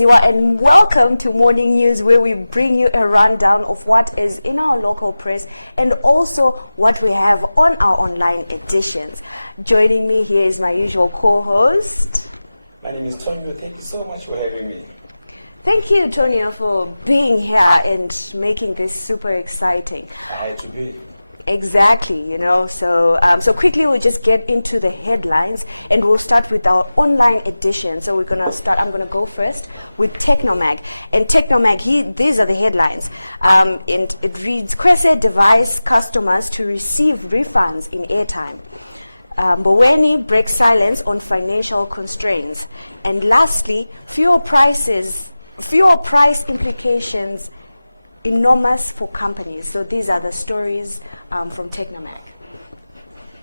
And welcome to Morning News, where we bring you a rundown of what is in our local press and also what we have on our online editions. Joining me here is my usual co-host. My name is Tonio. Thank you so much for having me. Thank you, Tonio, for being here and making this super exciting. I had to be. Exactly, so quickly we'll just get into the headlines and we'll start with our online edition. So I'm gonna go first with Technomag. And Technomag, these are the headlines. And it reads, Cresse device customers to receive refunds in airtime. Mboweni breaks silence on financial constraints. And lastly, fuel price implications enormous for companies. So these are the stories from Technomag.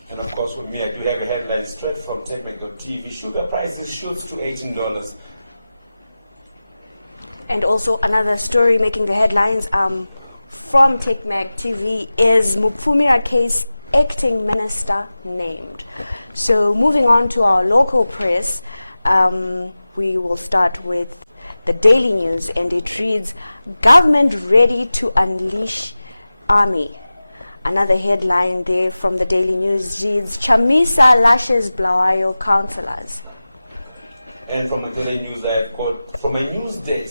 And of course, with me, I do have a headline straight from Techmag.tv. Sugar prices shoots to $18. And also another story making the headlines from Techmag TV is Mupfumira case, acting minister named. So moving on to our local press, we will start with the Daily News, and it reads, government ready to unleash army. Another headline there from the Daily News reads, Chamisa lashes Blawayo councillors. And from the Daily News, from a news day,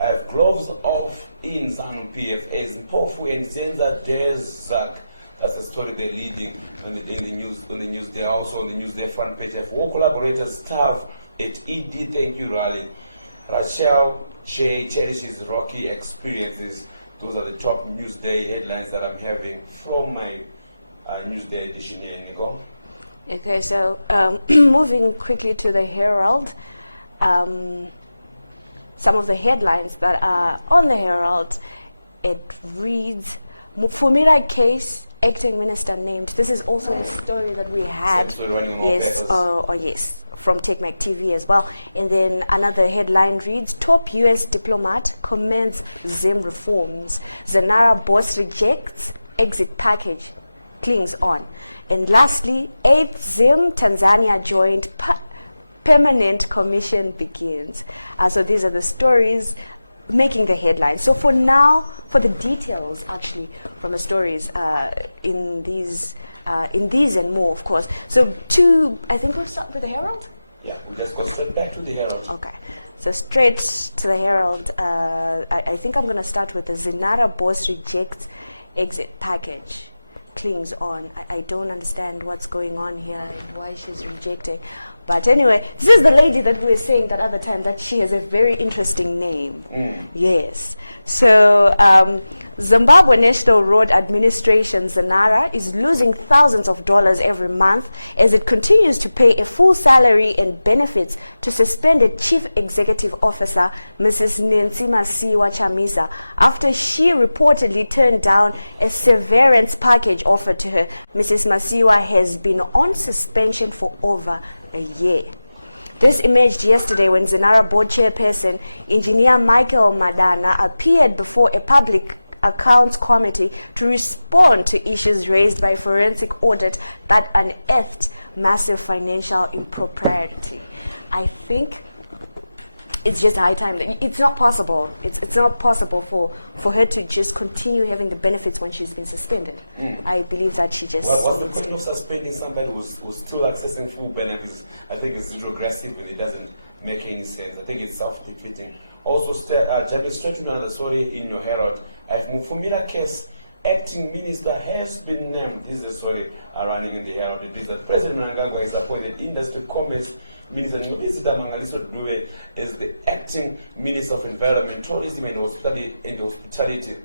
I have gloves off in Zanu PF as Mpofu and Zenza Derzak. That's the story they're leading on the Daily News. On the news day, also on the news day front page, I have war collaborators staff at ED. Thank you, Rally. Rachel Shea cherishes rocky experiences. Those are the top Newsday headlines that I'm having from my Newsday edition here, Nico. Okay, so moving quickly to the Herald. Some of the headlines that are on the Herald, it reads, Mupfumira case, acting minister named. This is also a story that we had, yes, from Techmag TV as well. And then another headline reads, top US diplomat commends Zim reforms. Zanara boss rejects exit package, clings on. And lastly, 8th Zim Tanzania joint permanent commission begins. So these are the stories making the headlines. So for now, for the details actually from the stories in these and more, of course. So I think we'll start with the Herald. Yeah, we just go straight back to the Herald. Okay, so straight to the Herald. I think I'm going to start with the Zenara boss rejects exit package, clings on. I don't understand what's going on here and why she's rejecting. But anyway, this is the lady that we were saying that other time that she has a very interesting name. Yes. So Zimbabwe National Road Administration, Zanara, is losing thousands of dollars every month as it continues to pay a full salary and benefits to suspended Chief Executive Officer Mrs. Nancy Masiwa Chamisa after she reportedly turned down a severance package offered to her. Mrs. Masiwa has been on suspension for over a year. This emerged yesterday when Zenara board chairperson, Engineer Michael Madana, appeared before a public accounts committee to respond to issues raised by forensic audit that unearthed massive financial impropriety. I think it's just high time. It's not possible. It's not possible for her to just continue having the benefits when she's been suspended. I believe that she just... What's the point of suspending somebody who's still accessing full benefits? I think it's regressive and it doesn't make any sense. I think it's self-defeating. Also, jumping straight to another story in your Herald, I have Mufumira case, acting minister has been named. This is a story running in the Herald. It is that President Mnangagwa is appointed industry commerce Minister Nobizida Mangaliso Dube is the acting Minister of Environment, Tourism and Hospitality,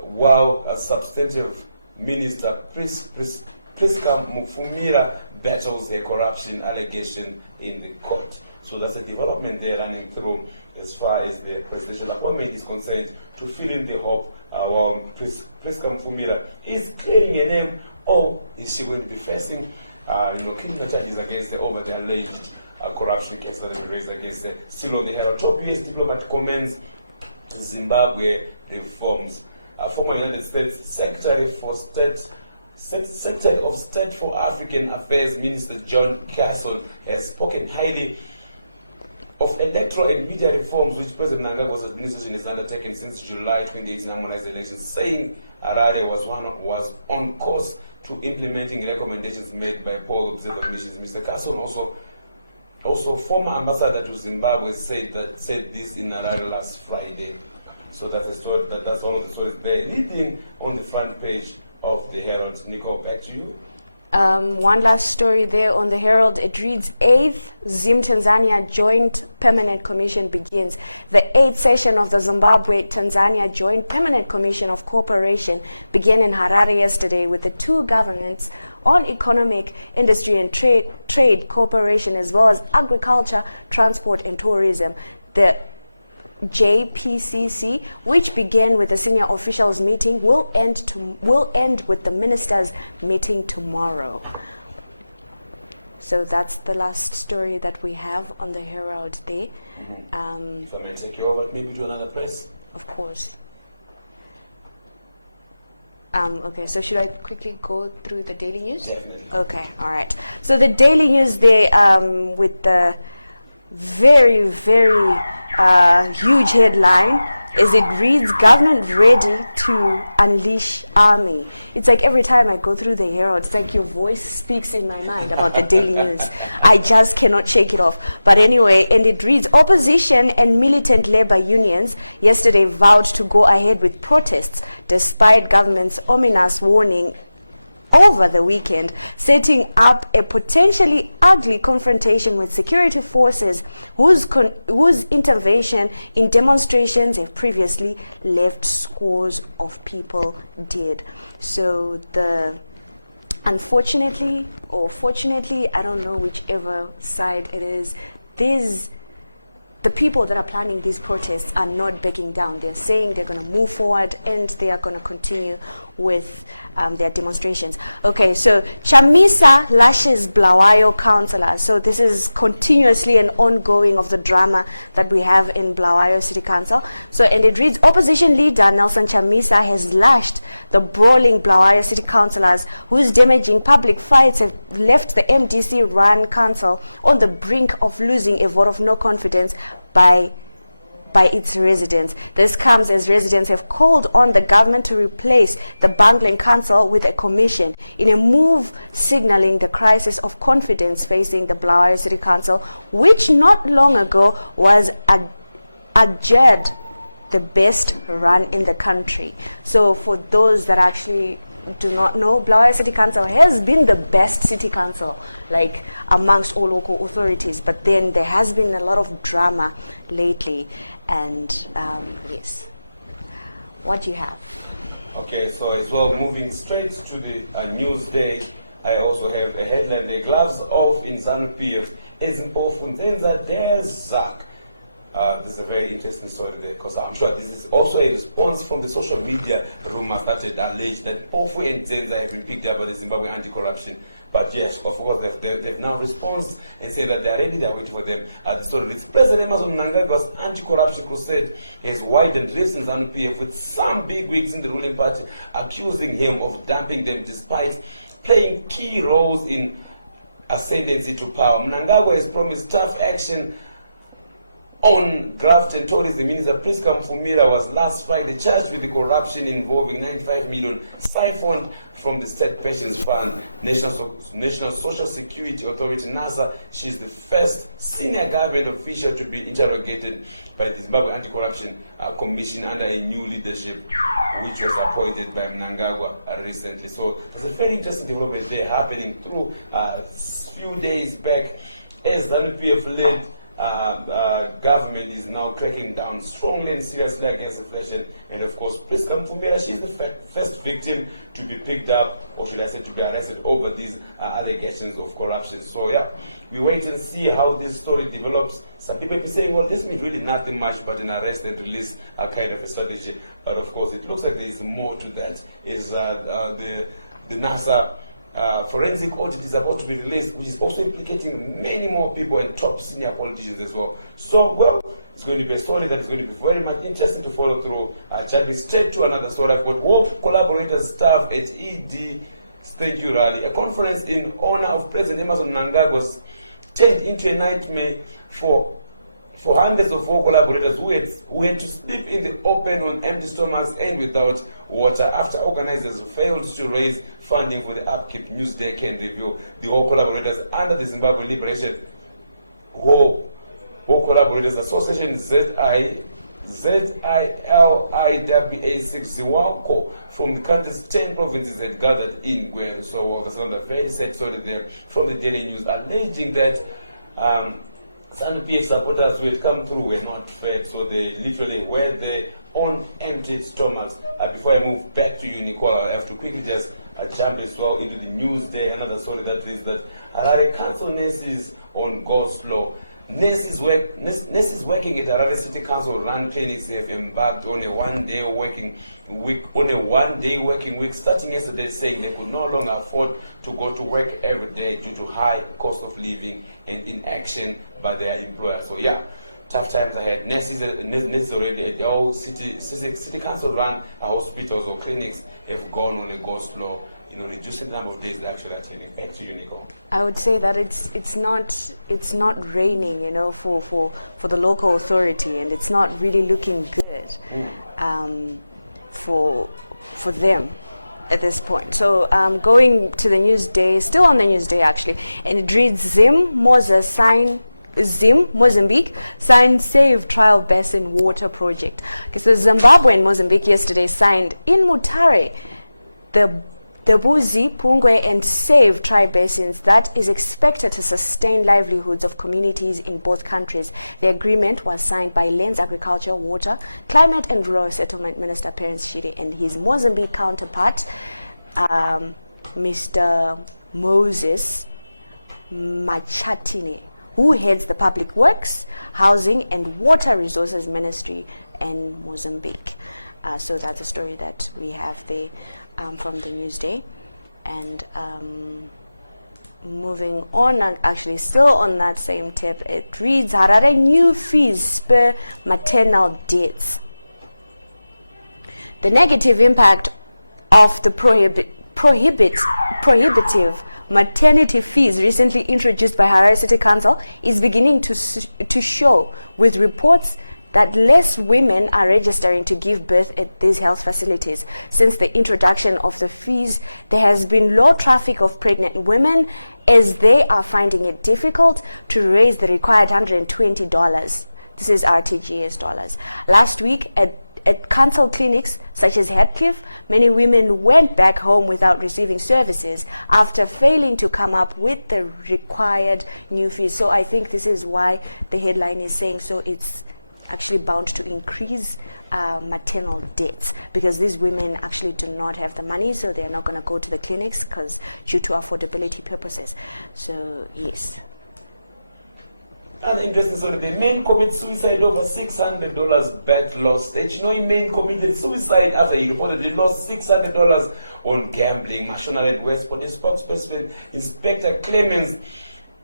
while a substantive Minister Priska Mufumira battles a corruption allegation in the court. So that's a development they're running through as far as the presidential appointment is concerned to fill in the hope Priska Mufumira is clearing a name, or is she going to be facing criminal charges against her over the alleged corruption case that have raised against her. Still on the Herald, top US diplomat commends Zimbabwe reforms. Former United States Secretary of State for African Affairs Minister John Carson has spoken highly of electoral and media reforms which President Mnangagwa's administration has undertaken since July 2018 harmonized elections, saying Harare was on course to implementing recommendations made by poll observer missions. Mr. Carson also former ambassador to Zimbabwe said this in Harare last Friday. So that's the story. That's all of the stories there. Leading on the front page of the Herald. Nico, back to you. One last story there on the Herald. It reads, 8th Zim Tanzania Joint Permanent Commission begins. The 8th session of the Zimbabwe-Tanzania Joint Permanent Commission of Cooperation began in Harare yesterday with the two governments on economic, industry and trade cooperation, as well as agriculture, transport and tourism. The JPCC, which began with the senior officials meeting, will end with the ministers meeting tomorrow. So that's the last story that we have on the Herald there. If I may take you over, maybe to another place. Of course. Okay, so should I quickly go through the Daily News? Definitely. Okay, all right. So the Daily News there, with the very, very huge headline, is it reads, government ready to unleash army. It's like every time I go through the Herald, it's like your voice speaks in my mind about the Daily News. I just cannot shake it off. But anyway, and it reads, opposition and militant labor unions yesterday vowed to go ahead with protests despite government's ominous warning over the weekend, setting up a potentially ugly confrontation with security forces whose intervention in demonstrations have previously left scores of people dead. So unfortunately or fortunately, I don't know whichever side it is, the people that are planning these protests are not backing down. They're saying they're going to move forward and they are going to continue with their demonstrations. Okay, so Chamisa lashes Bulawayo councillor. So this is continuously an ongoing of the drama that we have in Bulawayo City Council. So, and it reads, opposition leader Nelson Chamisa has lashed the brawling Bulawayo City councillors whose damaging public fights have left the MDC run council on the brink of losing a vote of no confidence by its residents. This comes as residents have called on the government to replace the bungling council with a commission in a move signaling the crisis of confidence facing the Bulawayo City Council, which not long ago was adjured the best run in the country. So for those that actually do not know, Bulawayo City Council has been the best city council, like amongst all local authorities, but then there has been a lot of drama lately. And yes, what do you have? Okay, so as well, moving straight to the news day, I also have a headline: the gloves off in ZANU-PF is Mpofu there's Zach. This is a very interesting story there, because I'm sure this is also a response from the social media rumors that had alleged that Mpofu and Zenza have been picked up by the Zimbabwe anti-corruption. But yes, of course, they've now responded and said that they are ready, they are waiting for them. The story reads, President Mnangagwa's anti-corruption crusade has widened rifts in ZANU-PF, with some big wigs in the ruling party accusing him of dumping them despite playing key roles in ascendancy to power. Mnangagwa has promised tough action on graft and tourism. Minister Priska Mfumira was last Friday charged with the corruption involving 95 million siphoned from the State Pensions Fund, National Social Security Authority, NASA. She's the first senior government official to be interrogated by the Zimbabwe Anti-Corruption Commission under a new leadership, which was appointed by Mnangagwa recently. So there's a very interesting development there happening through a few days back, as the ZANU-PF-led government is now cracking down strongly and seriously against inflation. And of course, Priska Mfumira, she's the first victim to be picked up, or should I say to be arrested over these allegations of corruption. So yeah, we wait and see how this story develops. Some people be saying, well, this means really nothing much but an arrest and release kind of a strategy. But of course, it looks like there is more to that. Is the NASA forensic audit is about to be released, which is also implicating many more people and top senior politicians as well. So, well, it's going to be a story that is going to be very much interesting to follow through. Jumping straight to another story, I've got work collaborators staff at ED Thank You Rally, a conference in honor of President Emmerson Mnangagwa, turned into a nightmare for for hundreds of war collaborators who had to sleep in the open on empty stomachs and without water after organizers failed to raise funding for the upkeep. Newsday can reveal the war collaborators under the Zimbabwe Liberation War Collaborators Association ZILIWA6 Ziwako from the country's 10 provinces had gathered in Gweru. So that's on the very sad story there from the Daily News, alleging that some PF supporters who had come through were not fed, so they literally were there on empty stomachs. Before I move back to you, Nicole, I have to quickly just jump as well into the Newsday. Another story that is that Harare Council nurses on go slow. Nurses working at Harare City Council run clinics have embarked on a one-day working week, starting yesterday, saying they could no longer afford to go to work every day due to high cost of living and inaction by their employer. So yeah, tough times ahead. Nurses already at all city council run hospitals or clinics have gone on a go slow, reducing the number of days they actually attending. Back to you, Nico. I would say that it's not raining, for the local authority, and it's not really looking good for them at this point. So going to the Newsday, still on the Newsday actually, and it reads Zim Mozambique signed Save Trial Basin Water Project. Okay, so Zimbabwe and Mozambique yesterday signed in Mutare the Buzi, Pungwe and Save Tri-Basins that is expected to sustain livelihoods of communities in both countries. The agreement was signed by Lands, Agriculture, Water, Climate and Rural Settlement Minister Perence Shiri and his Mozambique counterpart, Mr. Moses Machatine, who heads the Public Works, Housing and Water Resources Ministry in Mozambique. So that's a story that we have there. From the Newsday. And moving on, and actually still on that same tip, it reads Harare new fees spur maternal deaths. The negative impact of the prohibitive maternity fees recently introduced by Harare City Council is beginning to show, with reports that less women are registering to give birth at these health facilities. Since the introduction of the fees, there has been low traffic of pregnant women as they are finding it difficult to raise the required $120. This is RTGS dollars. Last week at council clinics such as Heathcliff, many women went back home without receiving services after failing to come up with the required new fees. So I think this is why the headline is saying so it's actually bound to increase maternal deaths, because these women actually do not have the money, so they're not going to go to the clinics because due to affordability purposes. So yes. Another interesting story: the man commits suicide over $600 bet lost. A man committed suicide after he reportedly lost $600 on gambling. Mashonaland West Police spokesperson Inspector Clemens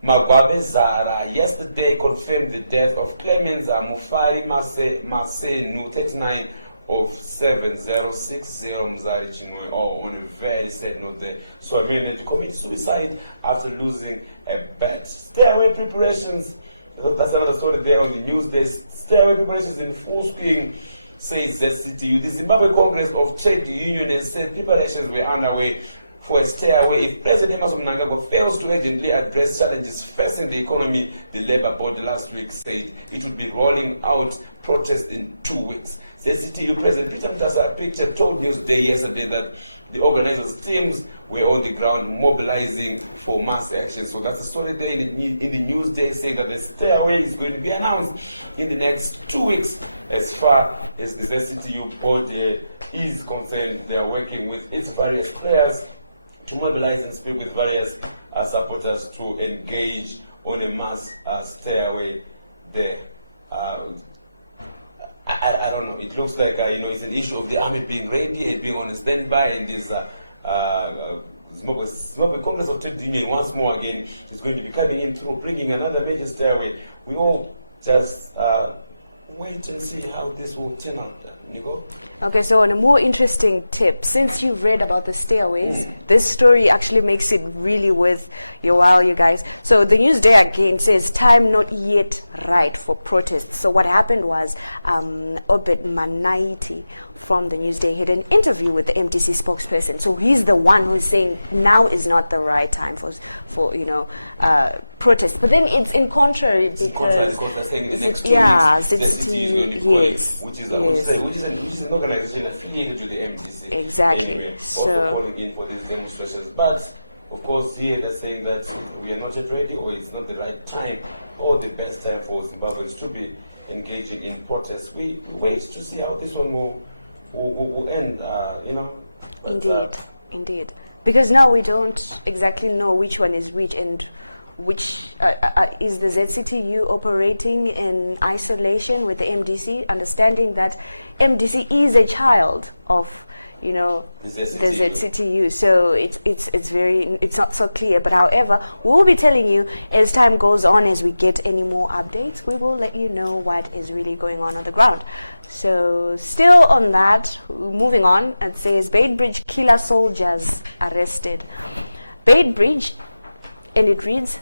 Magwabe Zara yesterday confirmed the death of Clemens Mufari Masenu, 39 of 7060 Mzari Chinwe, on a very sad note there. So a man had to commit suicide after losing a bet. Stay away preparations. That's another story there on the Newsday. Stay away preparations in full swing, says ZCTU. The Zimbabwe Congress of Trade Unions said preparations were underway for a stay away. If President Emmerson Mnangagwa fails to urgently address challenges facing the economy, the Labour Board last week said it would be rolling out protests in 2 weeks. The CTU President Peter Mutasa Picture told Newsday yesterday that the organizers' teams were on the ground mobilizing for mass action. So that's the story there in the Newsday, saying that the stay away is going to be announced in the next 2 weeks. As far as the CTU board is concerned, they are working with its various players to mobilize and speak with various supporters to engage on a mass stay away there. I don't know. It looks like it's an issue of the army being ready and being on a standby, and this Zimbabwe Congress of Trade Union once more again is going to be coming in through, bringing another major stay away. We all just wait and see how this will turn out, Nico. Okay, so on a more interesting tip, since you've read about the stayaways, this story actually makes it really worth your while, you guys. So the Newsday again says, time not yet right for protests. So what happened was Obert Mpofu from the Newsday had an interview with the MDC spokesperson. So he's the one who's saying now is not the right time for protests. But then it's in contrary because they're saying the next 2 weeks, the city is going to be yes, which is an organization affiliated to the MDC. Exactly. Anyway, So also calling in for these demonstrations. But of course, here they're saying that we are not yet ready, or it's not the right time, or the best time for Zimbabweans to be engaging in protests. We wait to see how this one will end. But, Indeed. Because now we don't exactly know which one is which, and which is the ZCTU operating in isolation with the MDC, understanding that MDC is a child of the ZCTU. So it's not so clear. But however, we will be telling you as time goes on, as we get any more updates, we will let you know what is really going on the ground. So still on that, moving on, it says Beitbridge killer soldiers arrested. Beitbridge, and it reads,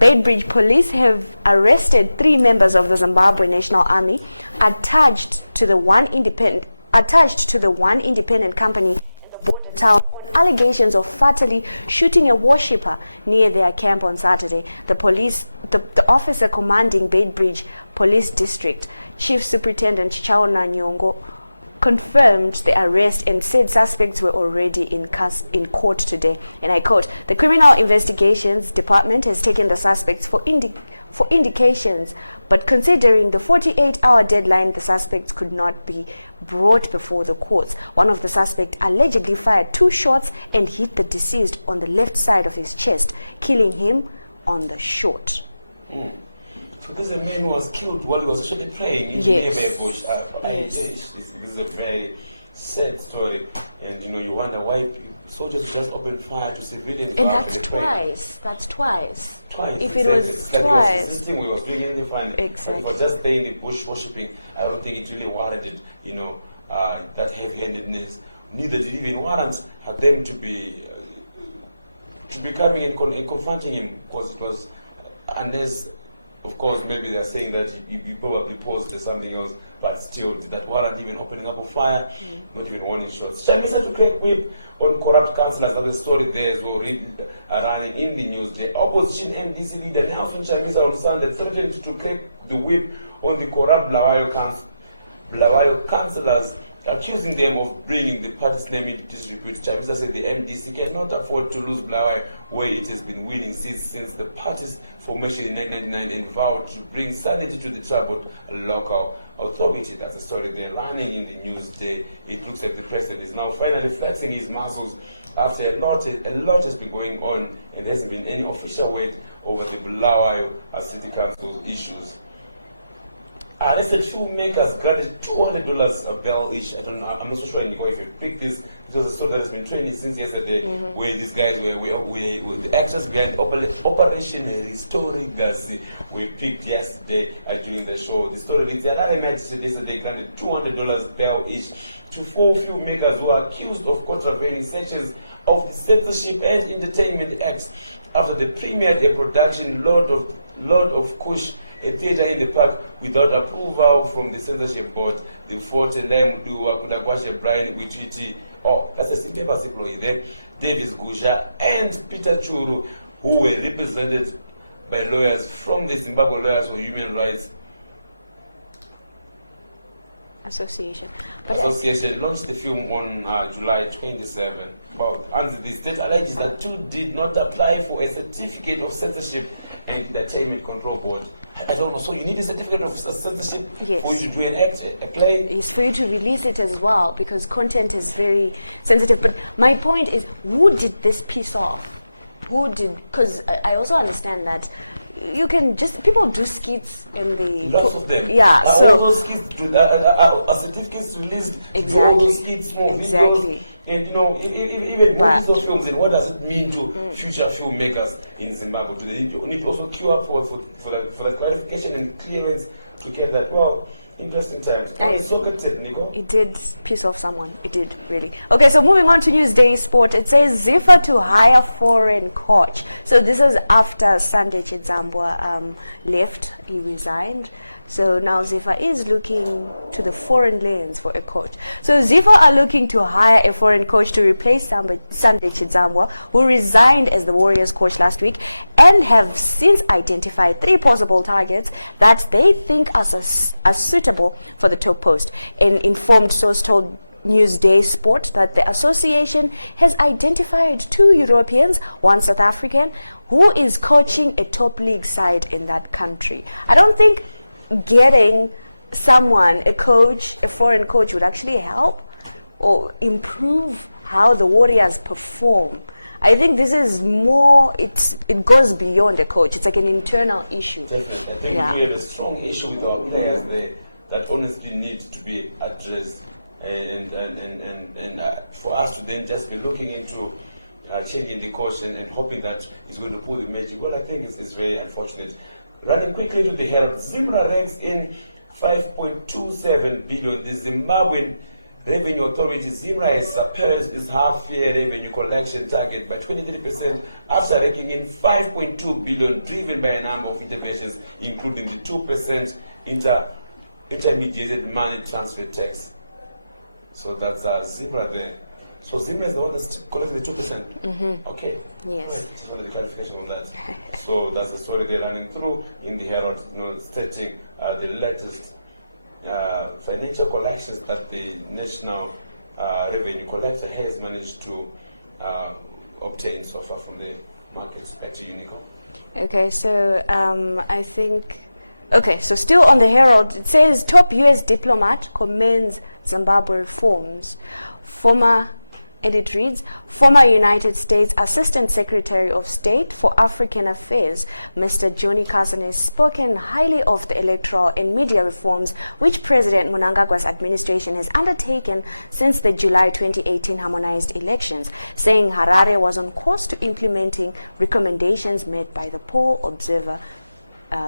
Beitbridge police have arrested 3 members of the Zimbabwe National Army attached to the one independent company town, allegations of fatally shooting a worshipper near their camp on Saturday. The officer commanding Beitbridge Police District, Chief Superintendent Chaona Nyongo, confirmed the arrest and said suspects were already in court today. And I quote, the Criminal Investigations Department has taken the suspects for indications, but considering the 48-hour deadline, the suspects could not be brought before the courts. One of the suspects allegedly fired 2 shots and hit the deceased on the left side of his chest, killing him on the shot. So this is a man who was killed while he was actually praying in the nearby bush. This is a very sad story, and you wonder why soldiers just open fire to civilians. And that's twice. That's twice. If exactly. it was twice, this thing we was doing anything fine. Exactly. But just staying in the bush worshipping, I don't think it really warranted, that heavy-handedness. Neither did it even warrant them to be coming and confronting him, because it was, unless, of course, maybe they're saying that you probably posed to something else, but still, did that warrant even opening up a fire? Not even warning shots. Chamisa to crack whip on corrupt councillors. There's a story there as well, running in the news. The opposition MDC leader Nelson Chamisa on Sunday threatened to crack the whip on the corrupt Blawayo councillors, accusing them of bringing the party's name into disrepute. Chamisa said the MDC cannot afford to lose Blawayo, where it has been winning since the party's formation in 1999, and vowed to bring sanity to the troubled local authority. That's the story they're running in the news today. It looks like the president is now finally flexing his muscles after a lot has been going on, and there hasn't been any official word over the Bulawayo City Council issues. Arrested filmmakers granted $200 a bail each. I don't know. I'm not so sure, Nico, if you picked this. It was a story that has been trending since yesterday, where these guys were the actors behind Operation Restoring Gas. We picked yesterday during the show. The story reads that another magistrate yesterday granted $200 bail each to 4 filmmakers who are accused of contravening sections of the Censorship and Entertainment Acts after they premiered a production, Lord of Kush, a theatre in the park, without approval from the censorship board. The Forte Lem Duwa Kudakwashe Brian Wichiti, that's a simple employee there, Davis Gusha and Peter Churu, who were represented by lawyers from the Zimbabwe Lawyers for Human Rights Association. Association launched the film on July 27. And the state alleges that 2 did not apply for a certificate of censorship and entertainment control board. I don't know. So you need a certificate of censorship for you to do an act, a play? It's for you to release it as well, because content is very sensitive. But my point is, who did this piece off? Who did? Because I also understand that you can just, people do skits in the... Lots of them. Yeah, so... All those skits do that, certificates released, exactly. All those skits, small videos, and even movies or films, and what does it mean to future filmmakers in Zimbabwe? Do they need to also queue up for the clarification and clearance to get that? Well, Interesting times. Nice. So good tip, Nico. It did piss off someone. It did, really. Okay, so moving on to Newsday Sport. It says Zifa to hire foreign coach. So this is after Sunday Chidzambwa left. He resigned. So now Zifa is looking to the foreign lands for a coach. So Zifa are looking to hire a foreign coach to replace Sunday Chidzambwa, who resigned as the Warriors coach last week, and have since identified 3 possible targets that they think are suitable for the top post. An informed source told Newsday Sport that the association has identified 2 Europeans, 1 South African, who is coaching a top league side in that country. I don't think getting someone, a coach, a foreign coach, would actually help or improve how the Warriors perform. I think this is more, it goes beyond a coach. It's like an internal issue. Definitely. I think we have a strong issue with our players there that honestly needs to be addressed. And for us to then just be looking into changing the coach and hoping that he's going to pull the magic, well, I think it's very unfortunate. Running quickly to the Herald, Zimra ranks in 5.27 billion. The Zimbabwean Revenue Authority, Zimra has surpassed its half-year revenue collection target by 23% after raking in 5.2 billion, driven by a number of interventions, including the 2% intermediated money transfer tax. So that's Zimra there. So Zimra is the one that's collecting the 2%. Mm-hmm. Okay. Yes. Right. Just wanted the clarification on that. So that's the story they're running through in the Herald, stating the latest financial collections that the National Revenue Collector has managed to obtain so far from the markets. Back to you, Nico. Okay, so I think. Okay, so still on the Herald, it says top U.S. diplomat commends Zimbabwe reforms. And it reads, former United States Assistant Secretary of State for African Affairs, Mr. Johnny Carson, has spoken highly of the electoral and media reforms which President Mnangagwa's administration has undertaken since the July 2018 harmonized elections, saying Harare was on course to implementing recommendations made by the poll observer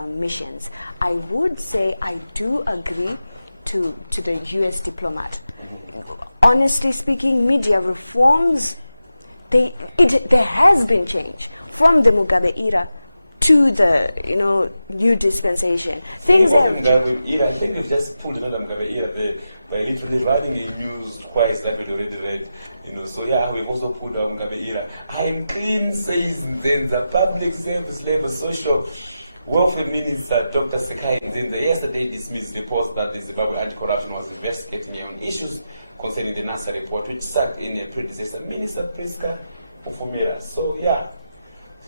missions. I would say I do agree to the U.S. diplomat. Honestly speaking, media reforms, there has been change from the Mugabe era to the new dispensation. Things have. I think they've just pulled another Mugabe era by literally writing a news twice that we'd already read. So yeah, we've also pulled out Mugabe era. I am clean, says then the public service labor social welfare minister Dr. Sekai Nzenza yesterday dismissed reports that the Zimbabwe Anti-Corruption was investigating on issues concerning the NASA report, which sacked in a predecessor minister, Priska Mufumira. So yeah,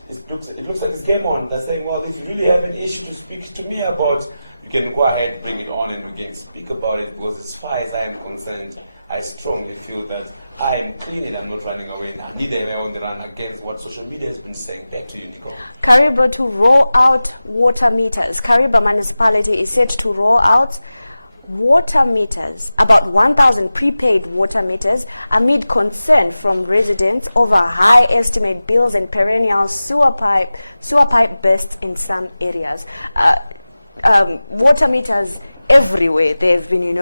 it looks like it's game on. They're saying, well, if you really have an issue to speak to me about, you can go ahead, bring it on, and we can speak about it, because as far as I am concerned, I strongly feel that I am clean and I'm not running away now. Neither am I on the run against what social media has been saying. Back to you, Nicole. Kariba to roll out water meters. Kariba municipality is set to roll out water meters, about 1,000 prepaid water meters, amid concern from residents over high estimate bills and perennial sewer pipe bursts in some areas. Water meters everywhere. They've been,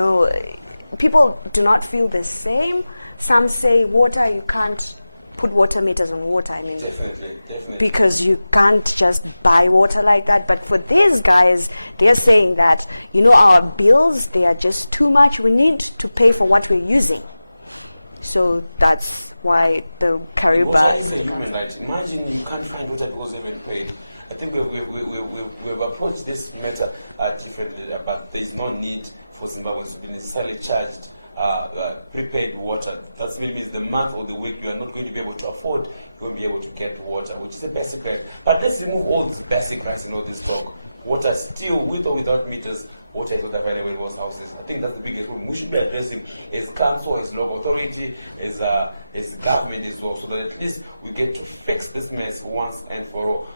people do not feel the same. Some say water, you can't put water meters on water. I mean, definitely. Because you can't just buy water like that. But for these guys, they're saying that, our bills, they are just too much. We need to pay for what we're using. So that's why the Kariba. Water is a human right. Imagine you can't find water because they've been paid. I think we've approached this matter differently, but there is no need for Zimbabweans to be necessarily charged prepaid water. That means the month or the week you are not going to be able to afford, you won't be able to get water, which is a basic right. But let's remove all these basic rights and all this talk. Water still, with or without meters, water is not available in most houses. I think that's the biggest problem we should be addressing as council, as local authority, as government as well, so that at least we get to fix this mess once and for all.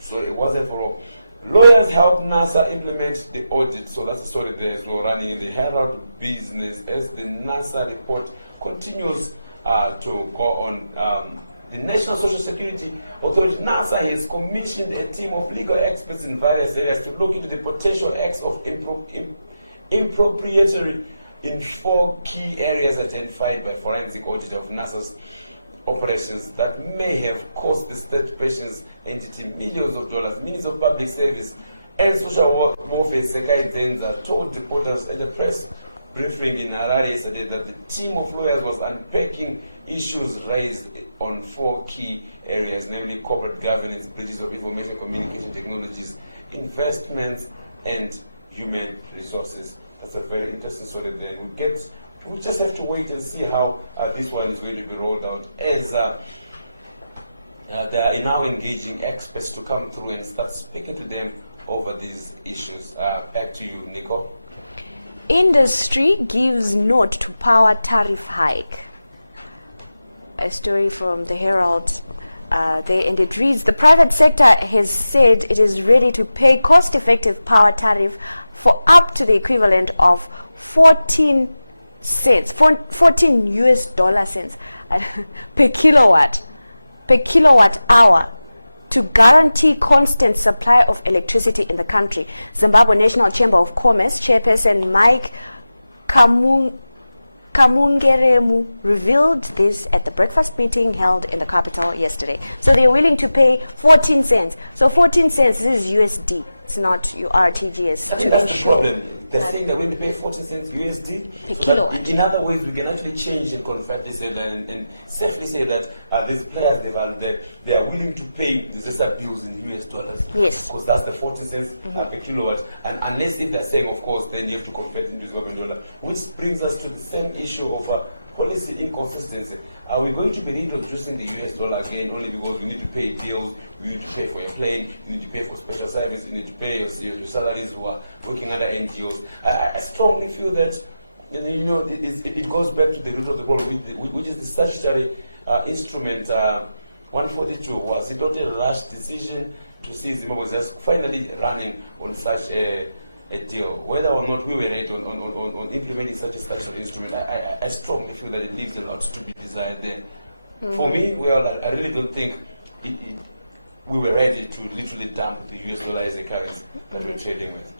So it wasn't for all. Lawyers help NASA implement the audit. So that's the story there as well, running in the Herald business as the NASA report continues to go on. The National Social Security Authority, NASA, has commissioned a team of legal experts in various areas to look into the potential acts of impropriety in 4 key areas identified by forensic audit of NASA's operations that may have cost the state pensions entity millions of dollars. Minister of Public Service and Social Welfare Sekai Denza told reporters at a press briefing in Harare yesterday that the team of lawyers was unpacking issues raised on 4 key areas, namely corporate governance, breaches of information communication technologies, investments, and human resources. That's a very interesting story there. We just have to wait and see how this one is going to be rolled out, as they are now engaging experts to come through and start speaking to them over these issues. Back to you, Nico. Industry gives note to power tariff hike. A story from the Herald there, and it reads, the private sector has said it is ready to pay cost-effective power tariff for up to the equivalent of 14 US dollar cents per kilowatt hour to guarantee constant supply of electricity in the country. Zimbabwe National Chamber of Commerce chairperson Mike Kamungeremu revealed this at the breakfast meeting held in the capital yesterday. So they're willing to pay 14 cents. So 14 cents is USD. It's not your RTGS. I think that's the problem. They're saying they're going to pay 14 cents USD per kilowatt. In other ways, we can actually change and convert this and safely say that these players, they are willing to pay the ZESA bills in US dollars. Yes. Because that's the 14 cents per kilowatt. And unless if they're saying, of course, then you have to convert into Zimbabwean dollar. Which brings us to the same issue of policy inconsistency. Are we going to be reintroducing the US dollar again only because we need to pay bills, we need to pay for a plane, you need to pay for special service, you need to pay your salaries who are working under NGOs? I strongly feel that it goes back to the root of the problem, which is the statutory instrument 142. Was it not a rash decision to see Zimbabwe just finally running on such a deal? Whether or not we were ready on implementing such a statutory instrument, I strongly feel that it leaves a lot to be desired there. For me, well, I really don't think we were ready to literally dump the US dollar as a currency that we're trading with.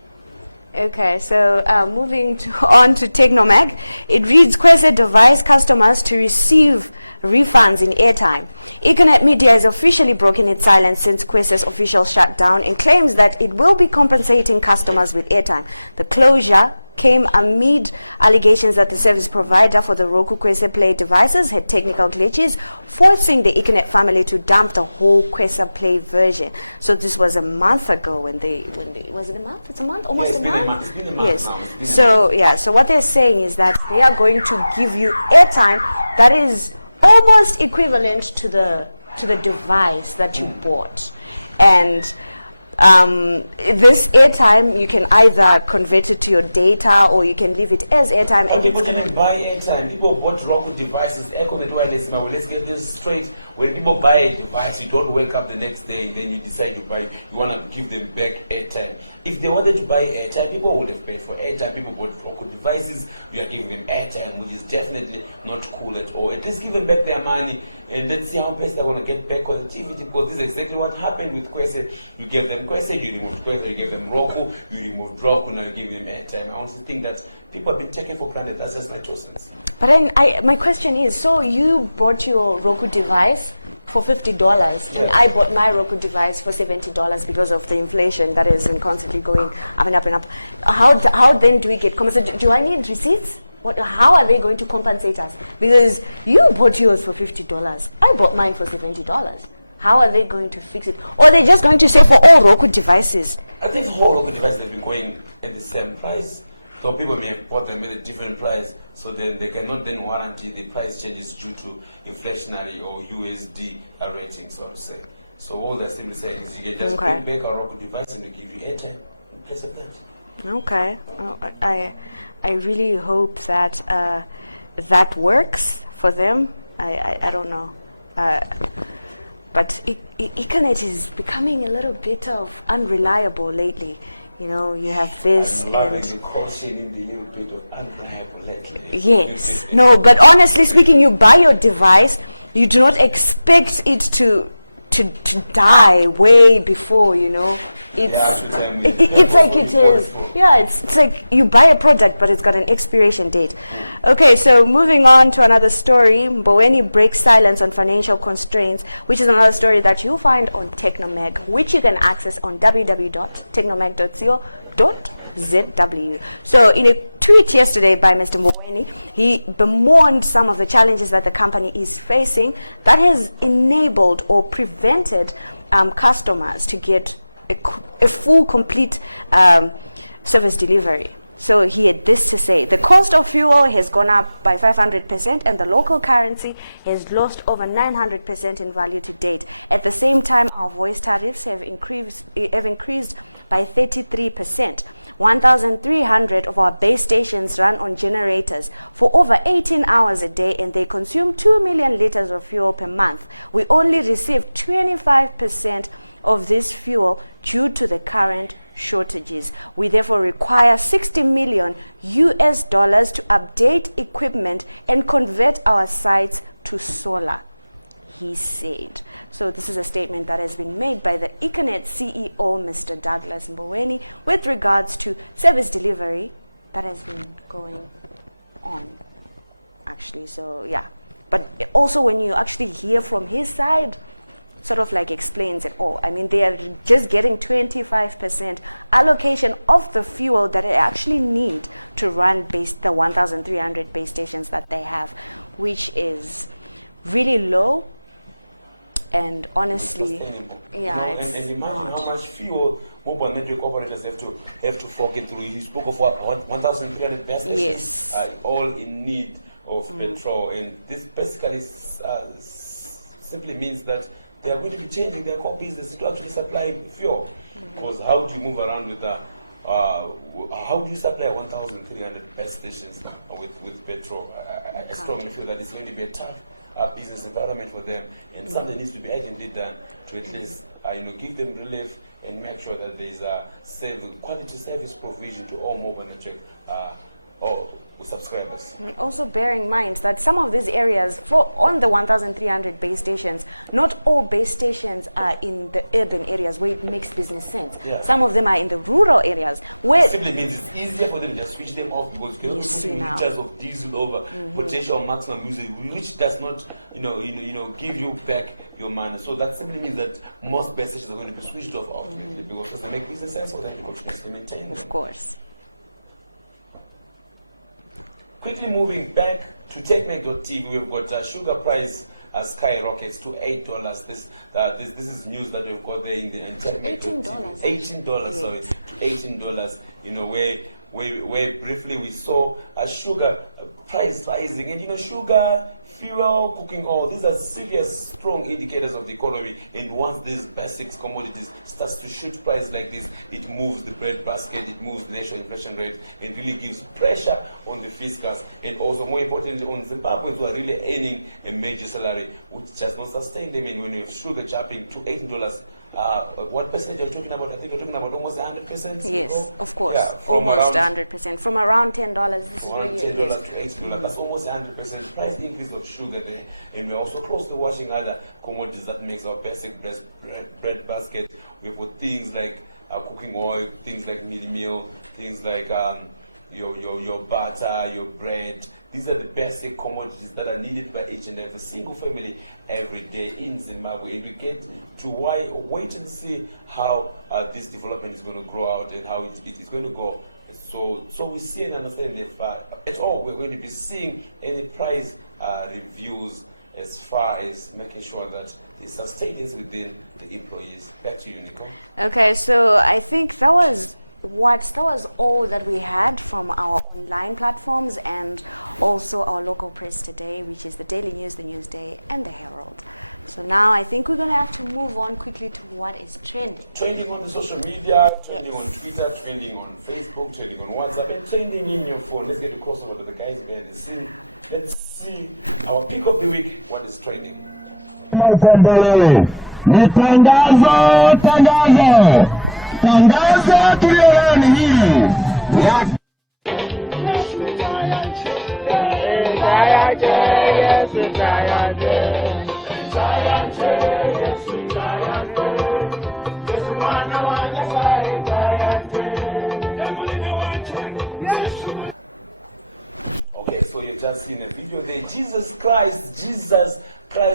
Okay, so moving on to Technomag, it reads, Kwese advised customers to receive refunds in airtime. Econet Media has officially broken its silence since Kwese's official shutdown and claims that it will be compensating customers with airtime. The closure came amid allegations that the service provider for the Roku Kwese Play devices had technical glitches, forcing the Econet family to dump the whole Kwese Play version. So this was a month ago when they was it a month? It's a month? Almost a month? It's been a month. Yes. Now. So what they're saying is that they are going to give you airtime that is almost equivalent to the device that you bought. And this airtime, you can either convert it to your data or you can leave it as airtime. And people didn't buy airtime. People bought Roku devices. Econet Wireless. Let's get this straight. When people buy a device, you don't wake up the next day, then you decide to buy. You want to give them back airtime. If they wanted to buy airtime, people would have paid for airtime. People bought Roku devices. We are giving them airtime, which is definitely not cool at all. At least give them back their money, and let's see how best they're going to get back connectivity. Because this is exactly what happened with Kwese. You gave them Kwese, you removed Kwese. You gave them Roku, you removed Roku. Now you give them airtime. I honestly think that people have been taken for granted. That's just my 2 cents. But then my question is, so you bought your Roku device for $50, and I bought my Roku device for $70 because of the inflation that is constantly going up and up and up. How then do we get compensated? Do I need receipts? How are they going to compensate us? Because you bought yours for $50, I bought mine for $70. How are they going to fix it? Or are they just going to say for all Roku devices? I think for all Roku devices they've been going at the same price. So people may have bought them at a different price, so then they cannot then warranty the price changes due to inflationary or USD rating, so to say. So all they're simply saying is you can just bring back a Roku device and we give you airtime in place of that. Okay. I really hope that that works for them. I don't know. But Econet is becoming a little bit of unreliable lately. You know, you have this and yes. No, but honestly speaking, you buy your device, you do not expect it to die way before, you know. It's like it is. Yeah, it's like you buy a product, but it's got an expiration date. Okay, so moving on to another story. Mboweni breaks silence on financial constraints, which is another story that you'll find on Technomag, which you can access on www.technomag.co.zw. So in a tweet yesterday by Mr. Mboweni, he bemoaned some of the challenges that the company is facing that has enabled or prevented customers to get a full, complete service delivery. So he had this to say: the cost of fuel has gone up by 500% and the local currency has lost over 900% in value to date. At the same time, our voice tariffs have increased by 33%. 1,300 of our base stations run on generators for over 18 hours a day, and they consume 2 million liters of fuel per month. We only receive 25% of this fuel due to the current shortages. We therefore require $60 million to update equipment and convert our sites to solar, he said. So this is a statement that has been made by the Econet CEO, Mr. Douglas Mboweni, with regards to service delivery that has been going on, actually. So yeah, but also when you actually hear from his side, sort of like explains it all. I mean, they are just getting 25% allocation of the fuel that they actually need to run the 1,300 base stations that they have, which is really low. And honestly, yeah, and imagine how much fuel mobile network operators have to fork through. He spoke of 1,300 base stations, yes, all in need of petrol, and this basically simply means that they are going to be changing their core business to actually supply fuel. Because how do you move around with how do you supply 1,300 base stations with petrol? I strongly feel that it's going to be a tough business environment for them, and something needs to be urgently done to at least give them relief and make sure that there is a quality service provision to all mobile network subscribers. Also bear in mind that some of these areas on the 1,300 base stations, not all base stations are in the urban areas where it makes business sense. Yeah. Some of them are in the rural areas where it simply means it's easier for them to just switch them off, because you're putting liters of diesel over potential maximum usage, which does not give you back your money. So that simply means that most base stations are going to be switched off ultimately, because they make business sense for them to maintain. Of course. Quickly moving back to Techmag.tv, we've got sugar price skyrockets to $8. This is news that we've got there in the $18. $18, sorry, $18. Where briefly we saw a sugar price rising, and sugar, fuel, cooking oil, these are serious, strong indicators of the economy. And once these basic commodities starts to shoot price like this, it moves the bread basket, it moves the national inflation rate, and really gives pressure on the fiscals, and also more importantly on Zimbabweans who are really earning a major salary, which does not sustain them. And when you have sugar jumping to $18, what percentage are you talking about? I think you're talking about almost 100%. Yes, of course, yeah, almost 100%. From around $10, this is where you $10 to $8. That's almost 100% price increase of sugar there. And we're also close to watching other commodities that makes our basic bread basket. We've got things like cooking oil, things like meal, things like your butter, your bread. These are the basic commodities that are needed by each and every single family every day in Zimbabwe. And we get to wait and see how this development is going to grow out and how it is going to go. So we see and understand if at all we're going to be seeing any price reviews as far as making sure that the sustenance within the employees. Back to you, Nicole. Okay, so I think that was all that we had from our online platforms and also our local press today, which is the Daily News, the Newsday, and the Herald. So now I think we're going to have to move on quickly to what is trending. Trending on the social media, trending on Twitter, trending on Facebook, trending on WhatsApp, and trending in your phone. Let's get a crossover to the guys behind the scene. Let's see our pick of the week. What is trending? Tangazo tulio ni hili. Yes, in a video there, Jesus Christ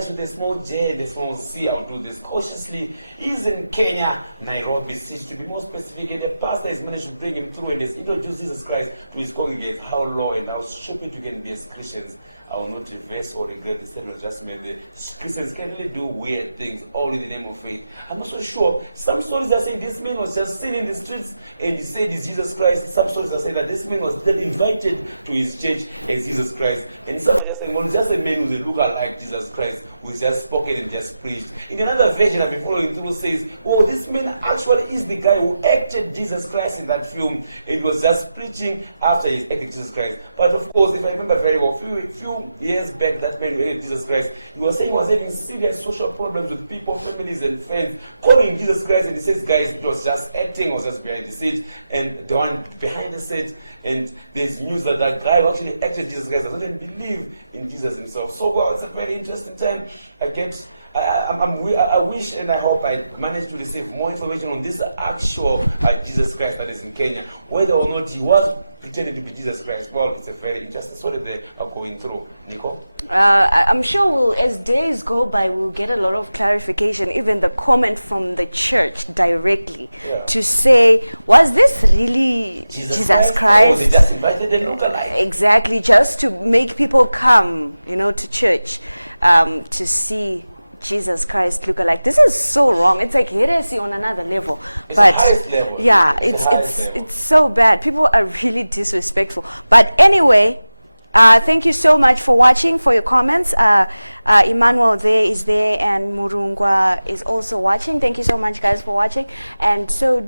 with a small J and a small C. I'll do this cautiously. He's in Kenya, Nairobi City to be more specific, and the pastor has managed to bring him through and has introduced Jesus Christ to his congregants. How low and how stupid you can be as Christians. I will not reverse or regret the statement just made. The Christians can really do weird things all in the name of faith. I'm not so sure. Some stories are saying this man was just sitting in the streets and he said it's Jesus Christ. Some stories are saying that this man was then invited to his church as Jesus Christ. And some was just a man who's a looker like Jesus Christ, who's just spoken and just preached. In another version I've been following through says, oh, this man actually is the guy who acted Jesus Christ in that film. It was just preaching after he acted Jesus Christ. But of course, if I remember very well, a few years back, that man who acted Jesus Christ, he was saying he was having serious social problems with people, families and friends, calling Jesus Christ, and he says, guys, it was just acting, was just behind the seat, and the one behind the seat, and there's news that that guy who actually acted Jesus Christ doesn't believe in Jesus himself. So well, it's a very interesting time. I wish and I hope I manage to receive more information on this actual Jesus Christ that is in Kenya. Whether or not he was pretending to be Jesus Christ, well, it's a very interesting story they are going through. Nico? I'm sure as days go by, we'll get a lot of clarification, even the comment from the church directly to say, was this really Jesus Christ? Or they just invited them? Exactly, just to make people come, to church to see Jesus Christ look alike. This is so wrong. It's like heresy on another level. It's but the highest level. yeah, It's it's so bad. People are really disrespectful. But anyway, thank you so much for watching, for your comments. Emmanuel is there, and Murungwa is also watching. Thank you so much, guys, for watching. And so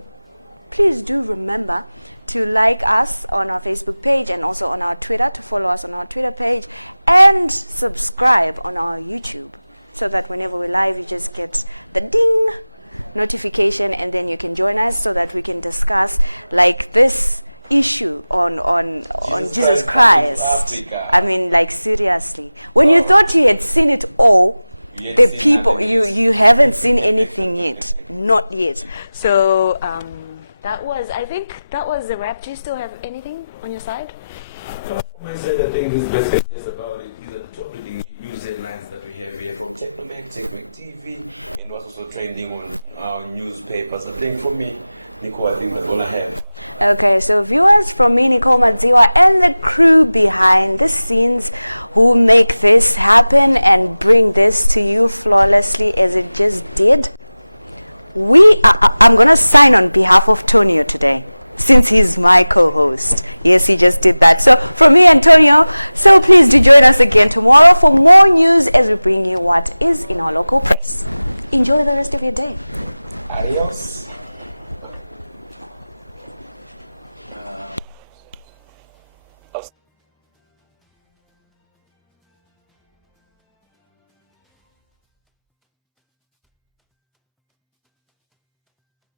please do remember to like us on our Facebook page and also on our Twitter, to follow us on our Twitter page, and subscribe on our YouTube, so that whenever we're live, you just get the ding notification, and then you can join us so that we can discuss like this issue on Jesus Christ. I mean, like, seriously. When you thought you had seen it all, the people, you haven't seen anything yet. Not yet. So I think that was the wrap. Do you still have anything on your side? I said, I think this best is about it. These are the top leading news headlines that we have here from Technomag TV. It was also trending on our newspapers. I think for me, Nico, I think that's all I have. Okay, so viewers, from me, Nicole Madziwa, and the crew behind the scenes who make this happen and bring this to you flawlessly as it just did, I'm going to sign on behalf of Tonio today, since he's my co-host. Yes, he just did that. So from me, Antonio, so please do join us again tomorrow for more news as we bring you what is in our local press. Enjoy the rest of your day. Adios.